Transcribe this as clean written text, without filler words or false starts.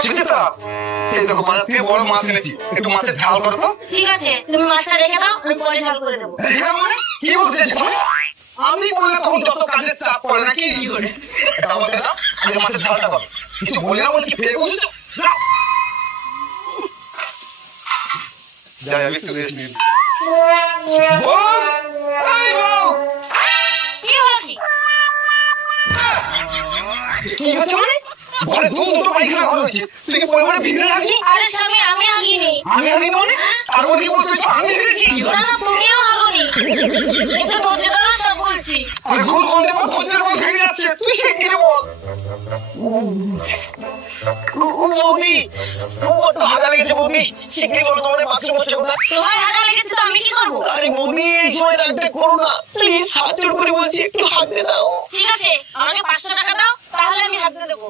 শিখেছে তো? এই দেখো বাজার থেকে বড় মাছ এনেছি, একটু মাছের ঝাল করো তো। ঠিক আছে, তুমি মাছটা রেখে দাও, আমি পরে ঝাল করে দেবো। রেখে দাও মানে? কি বলছিস তুমি? আমি বললে তখন যত কাজের চাপ পড়ে নাকি? এটা আমাকে দাও, আগে মাছের ঝালটা করো। কিছু বলে না বলে কি পেয়ে বসেছো? যাও। যাই আমি একটু রেস্ট নিই। বল! এই বল! কি হলো কি? কি হচ্ছে মানে? ঘরে দুটো পায়খানা ঘর হয়েছে, তুই কি পরিমাণে ভিড়ে রাখছিস? আরে স্বামী, আমি আগিনি। আমি আগে মানে তার মধ্যে বলছিস আমি দেখেছি। না না, তুমিও আগনি। একটু ধৈর্য ধরো, সব বলছি। আর ঘুর কোন দেব ধৈর্যের বল ভেঙে যাচ্ছে, তুই সে কি রে বল? বৌদি, বড্ড হাগা লেগেছে বৌদি, শিগগিরই বলো তোমার বাথরুম হচ্ছে কোথায়? তোমার হাগা লেগেছে তো আমি কি করবো? আরে বৌদি, এই সময় ডাকটা করো না প্লিজ, হাত জোড় করে বলছি একটু হাত দিয়ে দাও। ঠিক আছে, আমাকে 500 টাকা দাও, তাহলে আমি হাত দিয়ে দেবো।